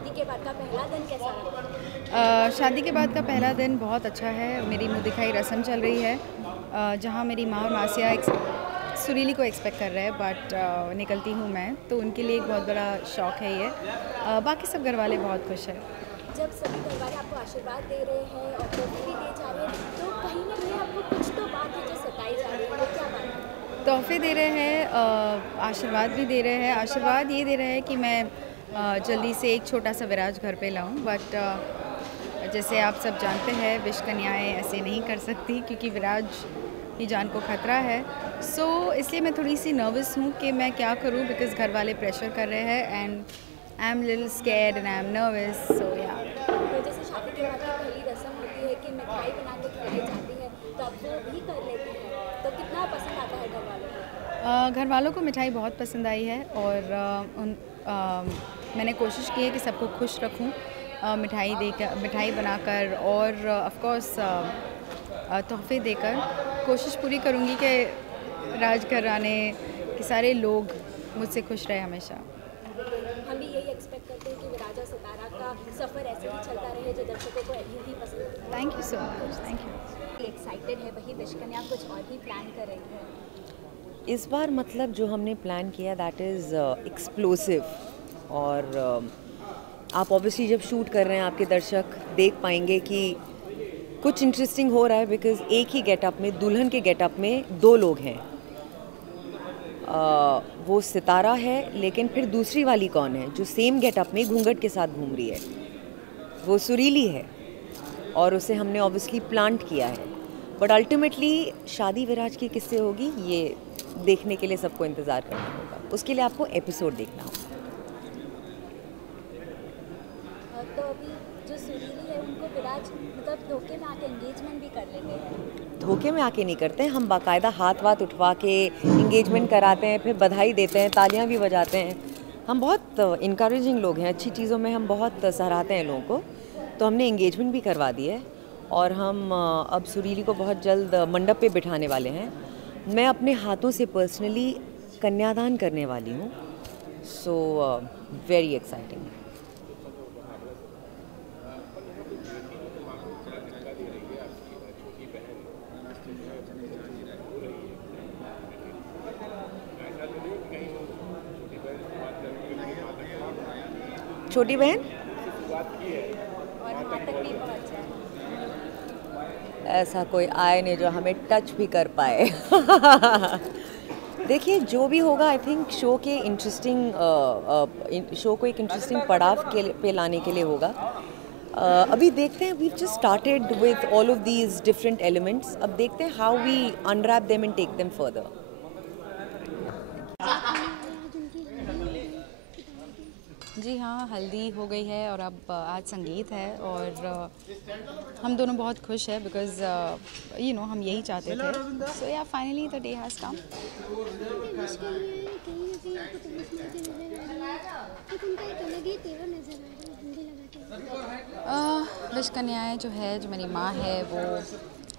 शादी के बाद का पहला दिन कैसा रहा? शादी के बाद का पहला दिन बहुत अच्छा है। मेरी मुँह दिखाई रस्म चल रही है, जहाँ मेरी माँ और मासिया सुरीली को एक्सपेक्ट कर रहे हैं, बट निकलती हूँ मैं, तो उनके लिए एक बहुत बड़ा शौक़ है ये। बाकी सब घर वाले बहुत खुश हैं। जब सभी घर वाले आपको आशीर्वाद दे रहे हैं और तोहफे भी दिए जा रहे हैं, तो कहीं ना कहीं आपको कुछ तो बात है जो सताई जा रही है, वो क्या बात है? तोहफे दे रहे हैं, आशीर्वाद भी दे रहे हैं। आशीर्वाद ये दे रहे हैं कि मैं जल्दी से एक छोटा सा विराज घर पे लाऊं, बट जैसे आप सब जानते हैं, विश कन्याएँ ऐसे नहीं कर सकती क्योंकि विराज की जान को खतरा है। सो इसलिए मैं थोड़ी सी नर्वस हूँ कि मैं क्या करूँ, बिकॉज़ घर वाले प्रेशर कर रहे हैं and I am little scared and I am nervous, so yeah. तो जैसे शादी के बाद की पहली रस्म होती है कि मिठाई बना के खिलाई जाती है, तो आप वो भी कर लेती हैं, तो कितना पसंद आता है घर वालों को? घर वालों को मिठाई बहुत पसंद आई है और मैंने कोशिश की है कि सबको खुश रखूं, मिठाई बनाकर और ऑफ कोर्स तोहफे देकर। कोशिश पूरी करूंगी कि राजघराने के सारे लोग मुझसे खुश रहे हमेशा। हम भी यही एक्सपेक्ट करते हैं कि विराज और सितारा का सफ़र ऐसे ही चलता रहे जो दर्शकों को यही पसंद है। Thank you so much, thank you. Excited है, वही विश कन्या कुछ और भी प्लान कर रही है इस बार। मतलब जो हमने प्लान किया दैट इज़ एक्सप्लोसिव, और आप ऑब्वियसली जब शूट कर रहे हैं आपके दर्शक देख पाएंगे कि कुछ इंटरेस्टिंग हो रहा है, बिकॉज़ एक ही गेटअप में, दुल्हन के गेटअप में दो लोग हैं। वो सितारा है, लेकिन फिर दूसरी वाली कौन है जो सेम गेटअप में घूंघट के साथ घूम रही है? वो सुरीली है, और उसे हमने ऑब्वियसली प्लांट किया है। बट अल्टीमेटली शादी विराज की किससे होगी, ये देखने के लिए सबको इंतज़ार करना होगा। उसके लिए आपको एपिसोड देखना होगा। तो अभी जो सुरीली है उनको विराज मतलब धोखे में आके एंगेजमेंट भी कर लेते हैं? धोखे में आके नहीं करते हैं हम, बाकायदा हाथ वाथ उठवा के इंगेजमेंट कराते हैं, फिर बधाई देते हैं, तालियां भी बजाते हैं। हम बहुत इनकरेजिंग लोग हैं, अच्छी चीज़ों में हम बहुत सराहते हैं लोगों को। तो हमने इंगेजमेंट भी करवा दी है, और हम अब सुरीली को बहुत जल्द मंडप पे बिठाने वाले हैं। मैं अपने हाथों से पर्सनली कन्यादान करने वाली हूँ, सो वेरी एक्साइटिंग। छोटी बहन और वहाँ तक भी पहुँच जाए। ऐसा कोई आए नहीं जो हमें टच भी कर पाए। देखिए जो भी होगा, आई थिंक शो के शो को एक इंटरेस्टिंग पड़ाव पे लाने के लिए होगा। अभी देखते हैं, we just started with all of these different elements. अब देखते हैं how we unwrap them and take them further. जी हाँ, हल्दी हो गई है और अब आज संगीत है, और हम दोनों बहुत खुश हैं बिकॉज़ हम यही चाहते थे। So yeah finally the day has come. विश कन्याएँ जो मेरी माँ है, वो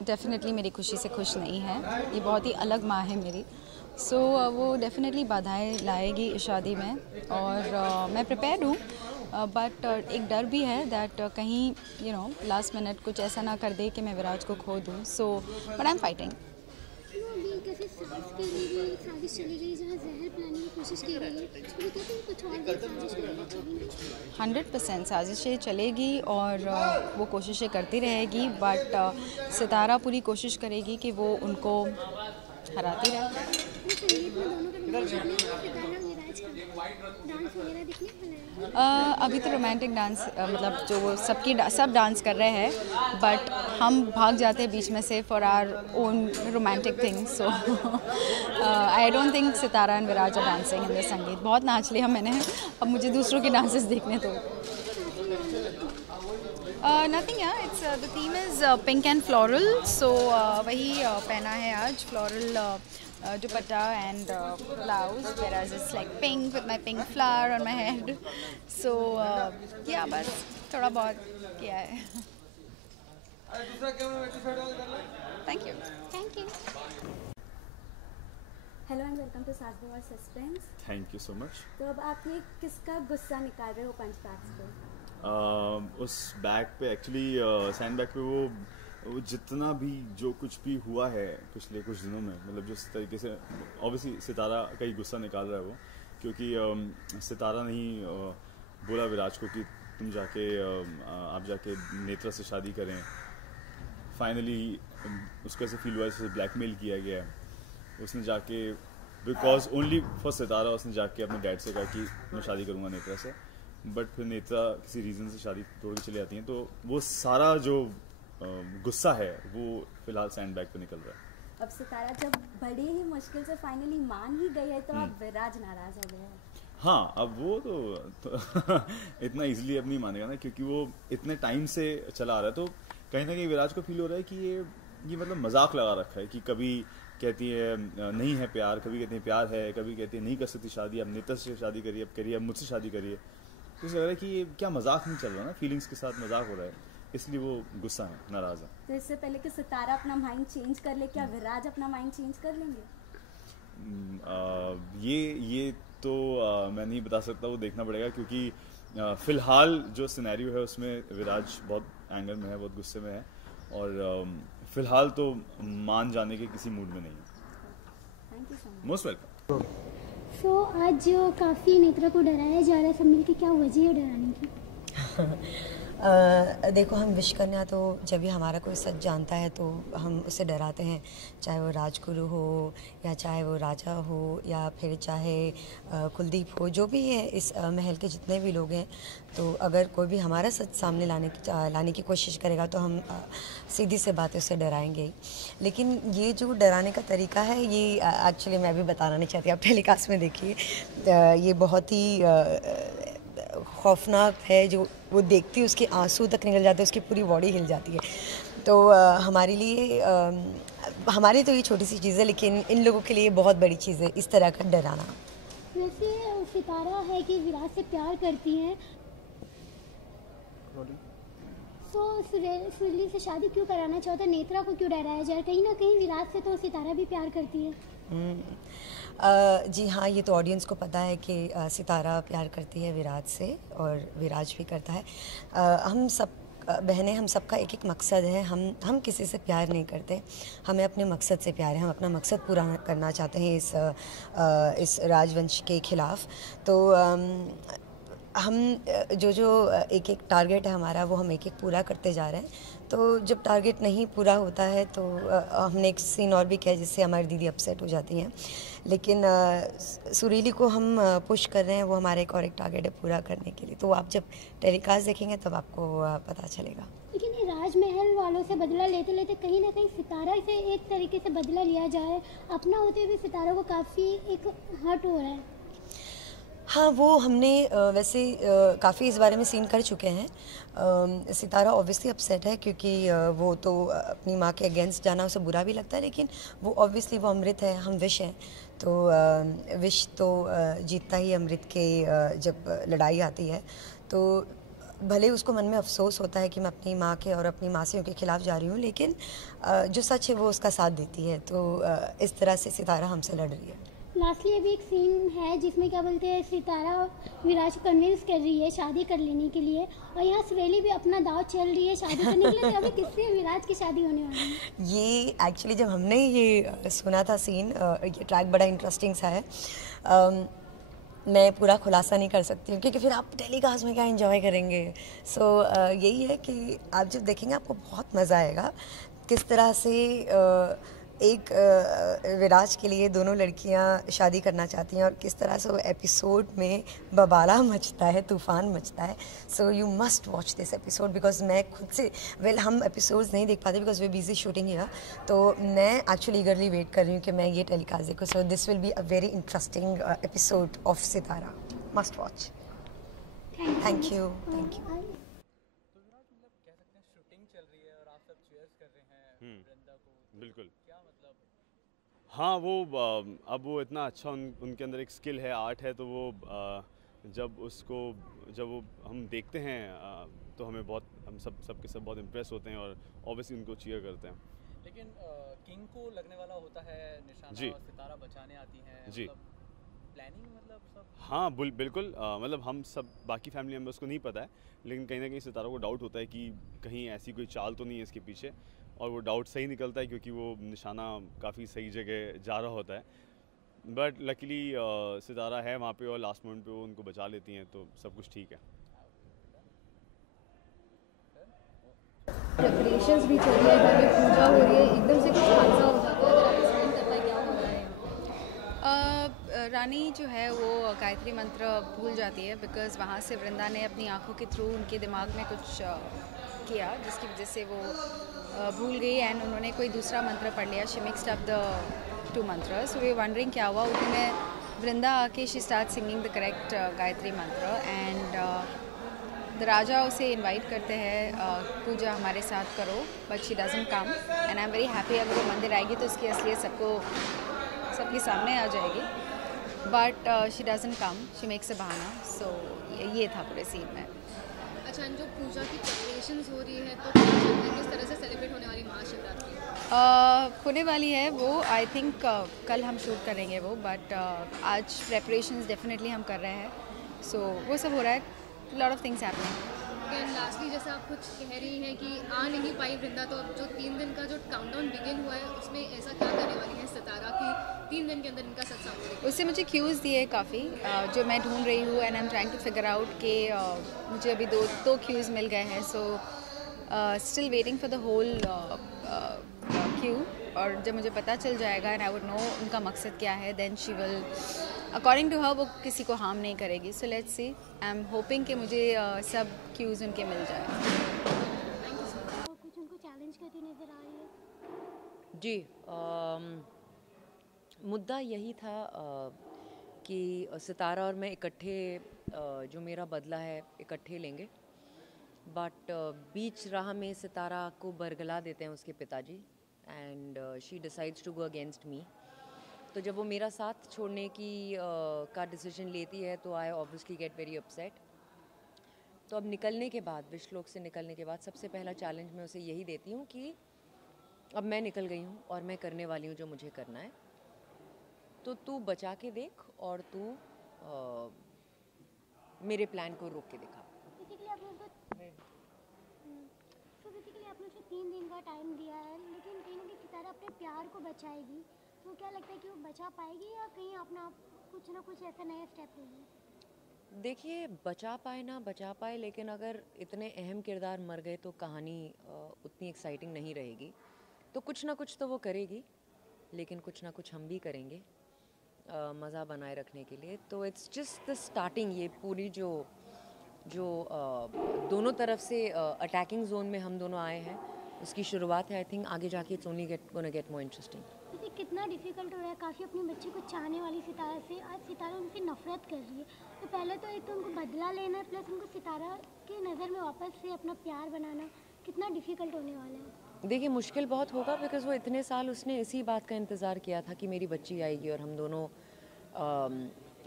डेफ़िनेटली मेरी खुशी से खुश नहीं है। ये बहुत ही अलग माँ है मेरी। सो वो डेफ़िनेटली बाधाएं लाएगी इस शादी में, और मैं प्रिपेयर्ड हूँ, बट एक डर भी है दैट कहीं लास्ट मिनट कुछ ऐसा ना कर दे कि मैं विराज को खो दूँ। So but I am fighting. 100% साजिशें चलेगी और वो कोशिशें करती रहेगी, बट सितारा पूरी कोशिश करेगी कि वो उनको हराती रहे। अभी तो रोमांटिक डांस मतलब जो वो सब डांस कर रहे हैं, बट हम भाग जाते हैं बीच में से for our own romantic things. So I don't think Sitara and Viraj are dancing in the sangeet. बहुत नाच लिया मैंने, अब मुझे दूसरों के डांसेस देखने दो। Nothing yeah it's the theme is pink and floral, so वही पहना है आज, floral dupatta and blouse, whereas it's like pink with my pink flower on my head. So yeah, बस थोड़ा बहुत किया है। Thank you. Thank you. Hello and welcome to Saas Bahu aur suspense. Thank you so much. तो अब आप ये किसका गुस्सा निकाल रहे हो पंच बैग्स पे? उस बैग पे एक्चुअली सैंड बैग पे वो जितना भी जो कुछ भी हुआ है पिछले कुछ दिनों में, मतलब जिस तरीके से ऑब्वियसली सितारा का ही गुस्सा निकाल रहा है वो, क्योंकि सितारा ने ही बोला विराज को कि तुम जाके आप जाके नेत्रा से शादी करें। फाइनली उसको ऐसे फील हुआ जैसे ब्लैकमेल किया गया है। उसने जाके बिकॉज ओनली फॉर सितारा उसने जाके अपने डैड से कहा कि मैं शादी करूँगा नेत्रा से, बट फिर नेत्रा किसी रीज़न से शादी तोड़ के चली जाती हैं। तो वो सारा जो गुस्सा है वो फिलहाल सैंड बैग पे निकल रहा है। अब सितारा जब बड़ी ही मुश्किल से फाइनली मान ही गई है तो अब विराज नाराज हो गया है। हाँ, अब वो तो इतना इजीली अब नहीं मानेगा ना, क्योंकि वो इतने टाइम से चला आ रहा है। तो कहीं ना कहीं विराज को फील हो रहा है कि ये मतलब मजाक लगा रखा है कि कभी कहती है नहीं है प्यार, कभी कहती है प्यार है, कभी कहती है नहीं कर सकती शादी, अब नेता से शादी करिए, अब करिए, अब मुझसे शादी करिए। तो इसे लग रहा है कि ये क्या मजाक नहीं चल रहा ना, फीलिंग्स के साथ मजाक हो रहा है, इसलिए वो गुस्सा है, नाराज है। तो इससे पहले कि सितारा अपना माइंड चेंज कर ले, क्या विराज अपना माइंड चेंज कर लेंगे? ये तो मैं नहीं बता सकता, वो देखना पड़ेगा, क्योंकि फिलहाल जो सिनेरियो है उसमें विराज बहुत एंगर में है, बहुत गुस्से में है, और फिलहाल तो मान जाने के किसी मूड में नहीं है। Thank you so much. Most welcome. So आज काफ़ी नेत्रा को डराया जा रहा है, सब मिलकर क्या वजह है डराने की? देखो, हम विश कन्या तो जब भी हमारा कोई सच जानता है तो हम उसे डराते हैं, चाहे वो राजगुरु हो या चाहे वो राजा हो या फिर चाहे कुलदीप हो, जो भी है इस महल के जितने भी लोग हैं। तो अगर कोई भी हमारा सच सामने लाने की कोशिश करेगा तो हम सीधी से बातें उसे डराएंगे ही। लेकिन ये जो डराने का तरीका है ये एक्चुअली मैं भी बताना नहीं चाहती, आप टेलीकास्ट में देखिए, ये बहुत ही खौफनाक है। जो वो देखती है उसके आंसू तक निकल जाते हैं, उसकी पूरी बॉडी हिल जाती है। तो हमारे लिए हमारी तो ये छोटी सी चीज़ है, लेकिन इन लोगों के लिए बहुत बड़ी चीज़ है इस तरह का डराना। वैसे सितारा है कि विराज से प्यार करती है, तो सुरली से शादी क्यों कराना चाहता है? नेत्रा को क्यों डराया जाए? कहीं ना कहीं विराज से तो सितारा भी प्यार करती है। जी हाँ, ये तो ऑडियंस को पता है कि सितारा प्यार करती है विराज से और विराज भी करता है। हम सब बहनें, हम सबका एक एक मकसद है। हम किसी से प्यार नहीं करते, हमें अपने मकसद से प्यार है। हम अपना मकसद पूरा करना चाहते हैं इस राजवंश के खिलाफ। तो हम जो एक एक टारगेट है हमारा, वो हम एक एक पूरा करते जा रहे हैं। तो जब टारगेट नहीं पूरा होता है तो हमने एक सीन और भी किया जिससे हमारी दीदी अपसेट हो जाती हैं, लेकिन सुरीली को हम पुश कर रहे हैं, वो हमारा एक और एक टारगेट है पूरा करने के लिए। तो आप जब टेलीकास्ट देखेंगे तब आपको पता चलेगा। लेकिन ये राजमहल वालों से बदला लेते लेते कहीं ना कहीं सितारा से एक तरीके से बदला लिया जाए, अपना होते हुए सितारा को काफ़ी एक हर्ट हो रहा है। हाँ, वो हमने वैसे काफ़ी इस बारे में सीन कर चुके हैं। सितारा ऑब्वियसली अपसेट है, क्योंकि वो तो अपनी माँ के अगेंस्ट जाना उसे बुरा भी लगता है, लेकिन वो ऑब्वियसली वो अमृत है, हम विष हैं। तो विष तो जीतता ही अमृत के जब लड़ाई आती है। तो भले उसको मन में अफसोस होता है कि मैं अपनी माँ के और अपनी मासियों के खिलाफ जा रही हूँ, लेकिन जो सच है वो उसका साथ देती है। तो इस तरह से सितारा हमसे लड़ रही है। लास्टली अभी एक सीन है जिसमें क्या बोलते हैं, सितारा विराज को कन्विंस कर रही है शादी कर लेने के लिए, और यहाँ सुरेली भी अपना दाव चल रही है शादी करने के लिए। तो अभी किससे विराज की शादी होने वाली है? ये एक्चुअली जब हमने ये सुना था सीन, ये ट्रैक बड़ा इंटरेस्टिंग सा है। मैं पूरा खुलासा नहीं कर सकती हूँ, क्योंकि फिर आप टेलीकास्ट में क्या एंजॉय करेंगे। सो यही है कि आप जब देखेंगे आपको बहुत मज़ा आएगा किस तरह से एक विराज के लिए दोनों लड़कियां शादी करना चाहती हैं और किस तरह से वो एपिसोड में बबाला मचता है, तूफान मचता है। So you must watch this episode, because मैं खुद से हम एपिसोड्स नहीं देख पाते because way busy shooting here. तो मैं एक्चुअली ईगरली वेट कर रही हूँ कि मैं ये टेलीकास्ट देखूँ। So this will be a very interesting episode of Sitara, must watch. Thank you. बिल्कुल, हाँ, वो अब वो इतना अच्छा उनके अंदर एक स्किल है, आर्ट है, तो वो जब वो हम देखते हैं तो हमें बहुत, हम सबके सब बहुत इम्प्रेस होते हैं और ऑब्वियसली उनको चीयर करते हैं। लेकिन किंग को लगने वाला होता है निशाना जी। और सितारा बचाने आती हैं, जी। मतलब प्लानिंग मतलब सब। हाँ बिल्कुल, मतलब हम सब बाकी फैमिली मेम्बर्स को नहीं पता है, लेकिन कहीं ना कहीं सितारा को डाउट होता है कि कहीं ऐसी कोई चाल तो नहीं है इसके पीछे, और वो डाउट सही निकलता है क्योंकि वो निशाना काफ़ी सही जगह जा रहा होता है। बट लकीली सितारा है वहाँ पे और लास्ट मोमेंट पे वो उनको बचा लेती हैं, तो सब कुछ ठीक है। प्रिपरेशंस भी चल रही है, घर में पूजा हो रही है, एकदम से कुछ हादसा हो जाता है, अगर आप एक्सप्लेन कर पाए क्या हो रहा है। रानी जो है वो गायत्री मंत्र भूल जाती है, बिकॉज़ वहाँ से वृंदा ने अपनी आंखों के थ्रू उनके दिमाग में कुछ किया जिसकी वजह से वो भूल गई, एंड उन्होंने कोई दूसरा मंत्र पढ़ लिया। शी मिक्स्ड अप द 2 मंत्र, सो वी वंडरिंग क्या हुआ। उसी में वृंदा आके she start singing the correct Gayatri मंत्र, एंड द राजा उसे इनवाइट करते हैं पूजा हमारे साथ करो, but she doesn't come, and I am very happy. अगर वो मंदिर आएगी तो उसकी असलियत सबके सामने आ जाएगी, but she doesn't come, she makes a बहाना। सो ये था पूरे सीन में। अच्छा, जो पूजा की प्रिपरेशंस हो रही है तो किस तरह से सेलिब्रेट होने वाली महाशिवरात्रि होने वाली है वो, आई थिंक कल हम शूट करेंगे वो, बट आज प्रेपरेशंस डेफिनेटली हम कर रहे हैं, सो वो सब हो रहा है, lot of things happening. And lastly जैसा आप कुछ कह रही हैं कि आ नहीं पाई वृंदा, तो अब जो 3 दिन का जो काउंटडाउन बिगिन हुआ है उसमें ऐसा क्या करने वाली है सितारा कि 3 दिन के अंदर इनका सच सामने दिखे? उससे मुझे क्यूज़ दिए काफ़ी जो मैं ढूंढ रही हूँ, and I am trying to figure out कि मुझे अभी दो क्यूज़ मिल गए हैं, so still waiting for the whole queue, और जब मुझे पता चल जाएगा एंड आई वुड नो उनका मकसद क्या है, then she will according to her वो किसी को हार्म नहीं करेगी। So let's see, I am hoping कि मुझे सब क्यूज़ उनके मिल जाए। और कुछ उनको चैलेंज करती नजर आ रही है? जी, मुद्दा यही था कि सितारा और मैं इकट्ठे जो मेरा बदला है इकट्ठे लेंगे, बट बीच राह में सितारा को बरगला देते हैं उसके पिताजी, and she decides to go against me. तो जब वो मेरा साथ छोड़ने की का डिसीजन लेती है तो I obviously get very upset. तो अब निकलने के बाद, विश्वलोक से निकलने के बाद सबसे पहला चैलेंज मैं उसे यही देती हूँ कि अब मैं निकल गई हूँ और मैं करने वाली हूँ जो मुझे करना है, तो तू बचा के देख और तू मेरे प्लान को रोक के दिखा। बेसिकली आपने उसको 3 दिन का टाइम दिया है, लेकिन कहीं ना कहीं सितारा अपने प्यार को बचाएगी, तो क्या लगता है कि वो बचा पाएगी या कहीं अपना कुछ ना कुछ ऐसा नया स्टेप लेगी? देखिए, बचा पाए ना बचा पाए, लेकिन अगर इतने अहम किरदार मर गए तो कहानी उतनी एक्साइटिंग नहीं रहेगी। तो कुछ ना कुछ तो वो करेगी, लेकिन कुछ ना कुछ हम भी करेंगे मज़ा बनाए रखने के लिए। तो इट्स जस्ट द स्टार्टिंग। ये पूरी जो दोनों तरफ से अटैकिंग जोन में हम दोनों आए हैं, उसकी शुरुआत है। आई थिंक आगे जाके it's only gonna get more interesting. वैसे कितना डिफिकल्ट हो रहा है, काफ़ी अपने बच्चे को चाहने वाली सितारा से आज सितारा उनसे नफरत कर रही है, तो पहले तो एक तो उनको बदला लेना है, प्लस उनको सितारा की नज़र में वापस से अपना प्यार बनाना कितना डिफिकल्ट होने वाला है? देखिए, मुश्किल बहुत होगा, बिकॉज़ वो इतने साल उसने इसी बात का इंतज़ार किया था कि मेरी बच्ची आएगी और हम दोनों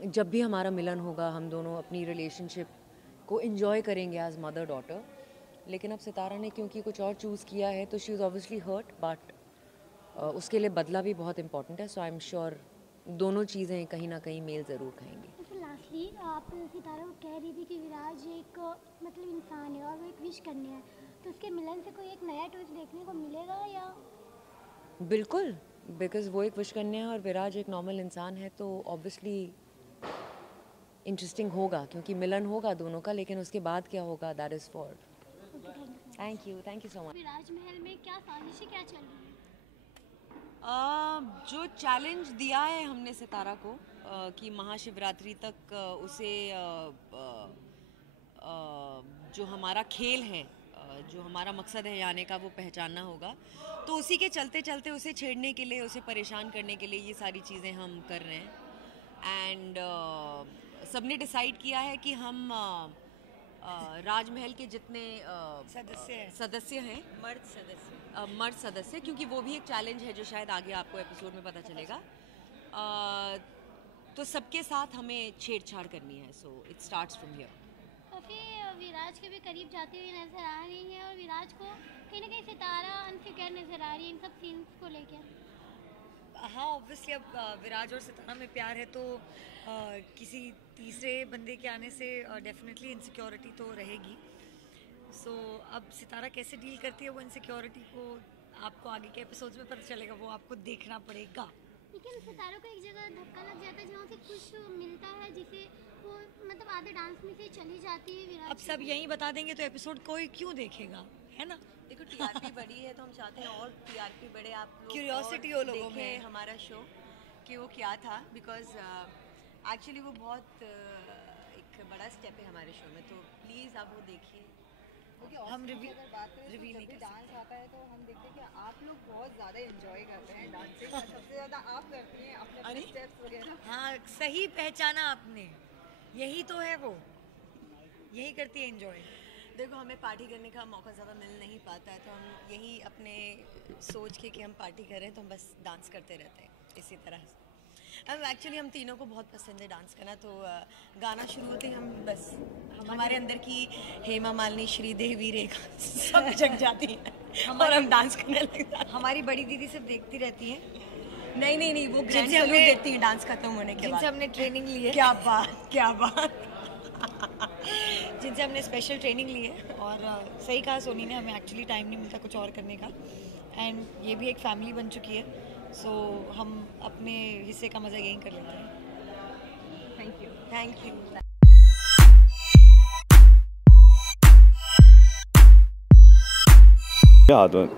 जब भी हमारा मिलन होगा हम दोनों अपनी रिलेशनशिप को एंजॉय करेंगे एज मदर डॉटर। लेकिन अब सितारा ने क्योंकि कुछ और चूज़ किया है तो she is obviously hurt, but उसके लिए बदला भी बहुत इंपॉर्टेंट है। सो आई एम श्योर दोनों चीज़ें कहीं ना कहीं मेल ज़रूर खाएंगी। तो लास्टली आप सितारा को कह रही थी कि विराज एक मतलब इंसान है और वो एक विश करने है, तो उसके मिलन से कोई एक नया ट्विस्ट देखने को मिलेगा या? बिल्कुल, बिकॉज़ वो एक विश करने हैं और विराज एक नॉर्मल इंसान है, तो ऑब्वियसली इंटरेस्टिंग होगा क्योंकि मिलन होगा दोनों का, लेकिन उसके बाद क्या होगा that is for. Thank you so much. Viraj महल में क्या साजिशें क्या चल रही है? जो चैलेंज दिया है हमने सितारा को कि महाशिवरात्रि तक उसे जो हमारा खेल है, जो हमारा मकसद है आने का, वो पहचानना होगा। तो उसी के चलते चलते उसे छेड़ने के लिए, उसे परेशान करने के लिए ये सारी चीज़ें हम कर रहे हैं। एंड सबने डिसाइड किया है कि हम राजमहल के जितने सदस्य हैं, मर्द सदस्य, क्योंकि वो भी एक चैलेंज है जो शायद आगे आपको एपिसोड में पता चलेगा, तो सबके साथ हमें छेड़छाड़ करनी है। So it starts from here. काफ़ी विराज के भी करीब जाती हुई नजर आ रही है और विराज को कहीं ना कहीं सितारा अनसिक्योर नजर आ रही है इन सब सीन्स को लेकर। हाँ, ऑब्वियसली अब विराज और सितारा में प्यार है तो किसी तीसरे बंदे के आने से डेफिनेटली इनसिक्योरिटी तो रहेगी। सो अब सितारा कैसे डील करती है वो इनसिक्योरिटी को आपको आगे के एपिसोड्स में पता चलेगा, वो आपको देखना पड़ेगा। लेकिन सितारों को एक जगह धक्का लग जाता है जहाँ से कुछ मिलता है जिसे वो मतलब आधे डांस में से चली जाती है विराज। अब सब यही बता देंगे तो एपिसोड कोई क्यों देखेगा, है ना? देखो टीआरपी बढ़ी है तो हम चाहते हैं और टीआरपी बढ़े, आप लोग क्यूरियोसिटी हो लोगों में हमारा शो कि वो क्या था, बिकॉज एक्चुअली वो बहुत एक बड़ा स्टेप है हमारे शो में, तो प्लीज़ आप वो देखिए। हम रिवील नहीं कर डांस आता है तो हम देखते हैं कि आप लोग बहुत ज़्यादा एंजॉय करते हैं डांसिंग, सबसे ज़्यादा आप करती हैं अपने स्टेप्स वगैरह। हाँ, सही पहचाना आपने, यही तो है वो, यही करती है एंजॉय। देखो हमें पार्टी करने का मौका ज़्यादा मिल नहीं पाता है, तो हम यही अपने सोच के कि हम पार्टी करें तो हम बस डांस करते रहते हैं इसी तरह से। अब एक्चुअली हम तीनों को बहुत पसंद है डांस करना, तो गाना शुरू होते हम बस हमारे अंदर की हेमा मालिनी, श्रीदेवी, रेखा सब जग जाती है और हम डांस करने लगते हैं। हमारी बड़ी दीदी सिर्फ देखती रहती है, नहीं वो ग्रैंड सैल्यूट देती हैं डांस खत्म होने के बाद, जिनसे हमने ट्रेनिंग ली है। क्या बात जिनसे हमने स्पेशल ट्रेनिंग ली है। और सही कहा सोनी ने, हमें एक्चुअली टाइम नहीं मिलता कुछ और करने का, एंड ये भी एक फैमिली बन चुकी है, सो हम अपने हिस्से का मज़ा यहीं कर लेते हैं। Thank you. क्या हाथ में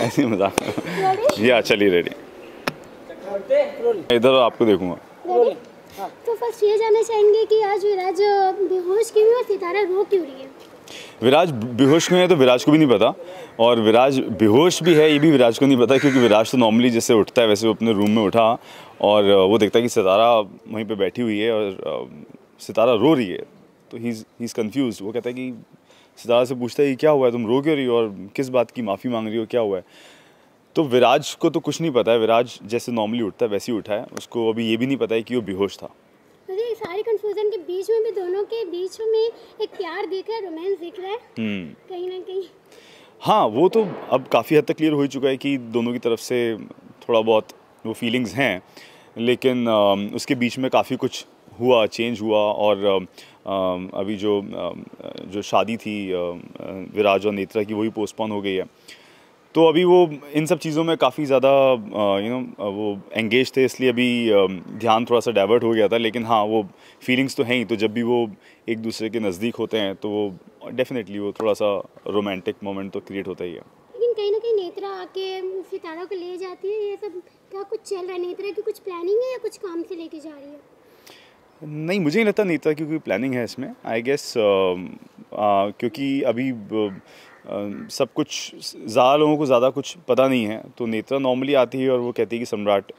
ऐसे मजाक या चलिए रेडी, इधर आपको देखूंगा। तो फर्स्ट ये जानना चाहेंगे कि आज विराज बेहोश क्यों है और सितारा रो क्यों रही है? विराज बेहोश क्यों है तो विराज को भी नहीं पता, और विराज बेहोश भी है ये भी विराज को नहीं पता, क्योंकि विराज तो नॉर्मली जैसे उठता है वैसे वो अपने रूम में उठा और वो देखता है कि सितारा वहीं पे बैठी हुई है और सितारा रो रही है, तो ही इज़ कन्फ्यूज। वो कहता है कि सितारा से पूछता है कि क्या हुआ है, तुम रो क्यों रही हो और किस बात की माफ़ी मांग रही हो, क्या हुआ है? तो विराज को तो कुछ नहीं पता है, विराज जैसे नॉर्मली उठता है वैसे ही उठा है, उसको अभी ये भी नहीं पता है कि वो बेहोश था। मुझे सारी कंफ्यूजन के बीच में भी दोनों के बीच में एक प्यार दिख रहा है, रोमांस दिख रहा है कहीं ना कहीं। हाँ, वो तो अब काफ़ी हद तक क्लियर हो ही चुका है कि दोनों की तरफ से थोड़ा बहुत वो फीलिंग्स हैं, लेकिन उसके बीच में काफ़ी कुछ हुआ, चेंज हुआ, और अभी जो शादी थी विराज और नेत्रा की वही पोस्टपोन हो गई है, तो अभी वो इन सब चीज़ों में काफ़ी ज़्यादा वो एंगेज थे, इसलिए अभी ध्यान थोड़ा सा डाइवर्ट हो गया था। लेकिन हाँ, वो फीलिंग्स तो हैं ही, तो जब भी वो एक दूसरे के नज़दीक होते हैं तो वो डेफिनेटली वो थोड़ा सा रोमांटिक मोमेंट तो क्रिएट होता ही है। लेकिन कहीं ना कहीं नेत्रा आके सितारा को ले जाती है, ये सब क्या कुछ चल रहा है? नेत्रा की कुछ प्लानिंग है या कुछ काम से लेके जा रही है? नहीं, मुझे नहीं लगता नेत्रा की कोई प्लानिंग है इसमें, आई गेस, क्योंकि अभी सब कुछ ज़्यादा लोगों को ज़्यादा कुछ पता नहीं है, तो नेत्रा नॉर्मली आती है और वो कहती है कि सम्राट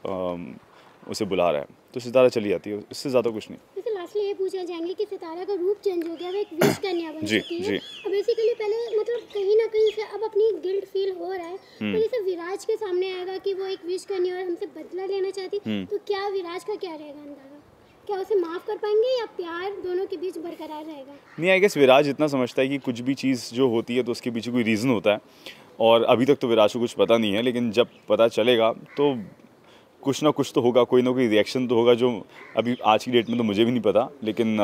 उसे बुला रहा है, तो सितारा चली जाती है, इससे ज़्यादा कुछ नहीं। जैसे लास्टली ये पूछना चाहेंगे कि सितारा का रूप चेंज हो गया, वो एक विश कन्या बन चुकी है। जी। अब बेसिकली पहले मतलब कहीं ना कहीं से अब अपनी गिल्ट फील हो रहा है, तो जैसे विराज के सामने आएगा कि वो एक विश कन्या और हमसे बदला लेना चाहती, तो क्या विराज का क्या रहेगा अंदाजा? क्या उसे माफ़ कर पाएंगे या प्यार दोनों के बीच बरकरार रहेगा? नहीं, आई गेस विराज इतना समझता है कि कुछ भी चीज़ जो होती है तो उसके पीछे कोई रीज़न होता है, और अभी तक तो विराज को कुछ पता नहीं है, लेकिन जब पता चलेगा तो कुछ ना कुछ तो होगा, कोई ना कोई रिएक्शन तो होगा, जो अभी आज की डेट में तो मुझे भी नहीं पता, लेकिन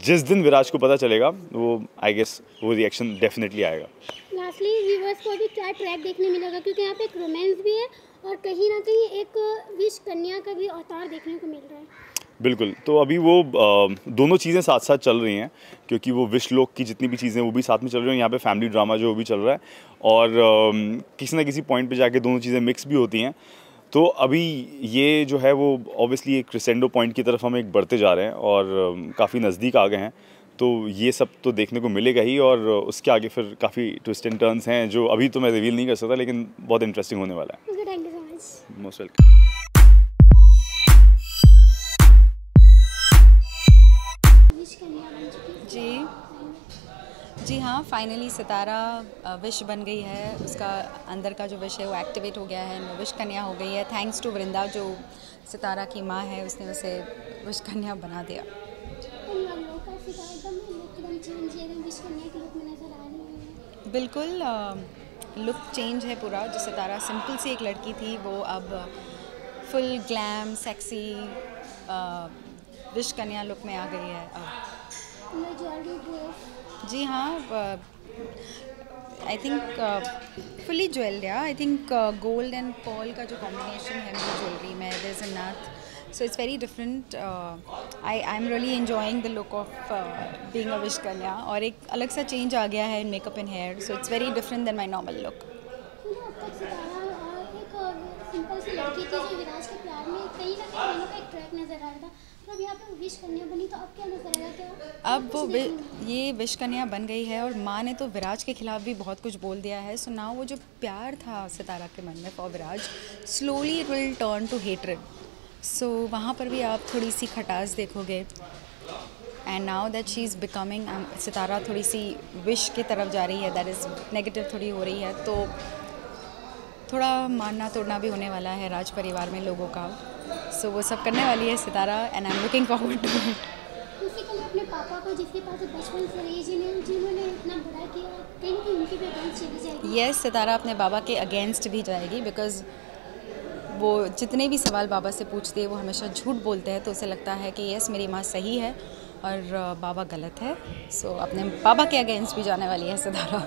जिस दिन विराज को पता चलेगा वो आई गेस वो रिएक्शन डेफिनेटली आएगा। लास्टली व्यूअर्स को अभी क्या ट्रैक देखने मिलेगा, क्योंकि यहाँ पे एक रोमांस भी है और कहीं ना कहीं एक विश कन्या का भी अवतार देखने को मिल रहा है। बिल्कुल, तो अभी वो दोनों चीज़ें साथ साथ चल रही हैं, क्योंकि वो विश लोक की जितनी भी चीज़ें वो भी साथ में चल रही हैं, यहाँ पे फैमिली ड्रामा जो वो भी चल रहा है, और किसी ना किसी पॉइंट पे जाके दोनों चीज़ें मिक्स भी होती हैं। तो अभी ये जो है वो ऑब्वियसली एक क्रिसेंडो पॉइंट की तरफ हम एक बढ़ते जा रहे हैं और काफ़ी नज़दीक आ गए हैं, तो ये सब तो देखने को मिलेगा ही, और उसके आगे फिर काफ़ी ट्विस्ट एंड टर्न्स हैं जो अभी तो मैं रिवील नहीं कर सकता, लेकिन बहुत इंटरेस्टिंग होने वाला है। Thank you so much. Most welcome. जी हाँ, फाइनली सितारा विश बन गई है, उसका अंदर का जो विश है वो एक्टिवेट हो गया है, विश कन्या हो गई है। थैंक्स टू वृंदा जो सितारा की माँ है, उसने उसे विश कन्या बना दिया। बिल्कुल लुक चेंज है पूरा। जो सितारा सिंपल सी एक लड़की थी वो अब फुल ग्लैम सेक्सी विश कन्या लुक में आ गई है अब। जी हाँ, आई थिंक फुली ज्वेल्ड है। I think gold and pearl का जो कॉम्बिनेशन है मेरी ज्वेलरी में, देयर इज अ नथ, so it's very different. I'm really enjoying the look of being a wish कन्या, और एक अलग सा चेंज आ गया है in makeup and hair, so it's very different than my normal look. Simple सी लड़की थी जो विराज के प्यार में कहीं ना कहीं का एक ट्रैक नजर आ रहा था, तो अब यहाँ पे विश कन्या बनी, तो अब क्या नजर आया? क्या अब वो ये विश कन्या बन गई है, और माँ ने तो विराज के खिलाफ भी बहुत कुछ बोल दिया है। सो नाउ वो जो प्यार था सितारा के मन में for Viraj, slowly it will turn to hatred. So वहाँ पर भी आप थोड़ी सी खटास देखोगे। And now that she is becoming, Sitara थोड़ी सी विश की तरफ जा रही है, दैट इज़ नेगेटिव थोड़ी हो रही है, तो थोड़ा मारना तोड़ना भी होने वाला है राज परिवार में लोगों का। सो वो सब करने वाली है Sitara, and I am looking forward to it. Basically अपने पापा को, जिसके पास बचपन से रही, जिन्होंने इतना बुरा किया, कहीं भी उनके भी अगेंस्ट चली जाएगी। यस, सितारा अपने बाबा के अगेंस्ट भी जाएगी, बिकॉज वो जितने भी सवाल बाबा से पूछते हैं वो हमेशा झूठ बोलते हैं, तो उसे लगता है कि यस मेरी माँ सही है और बाबा गलत है। सो अपने बाबा के अगेंस्ट भी जाने वाली है सितारा।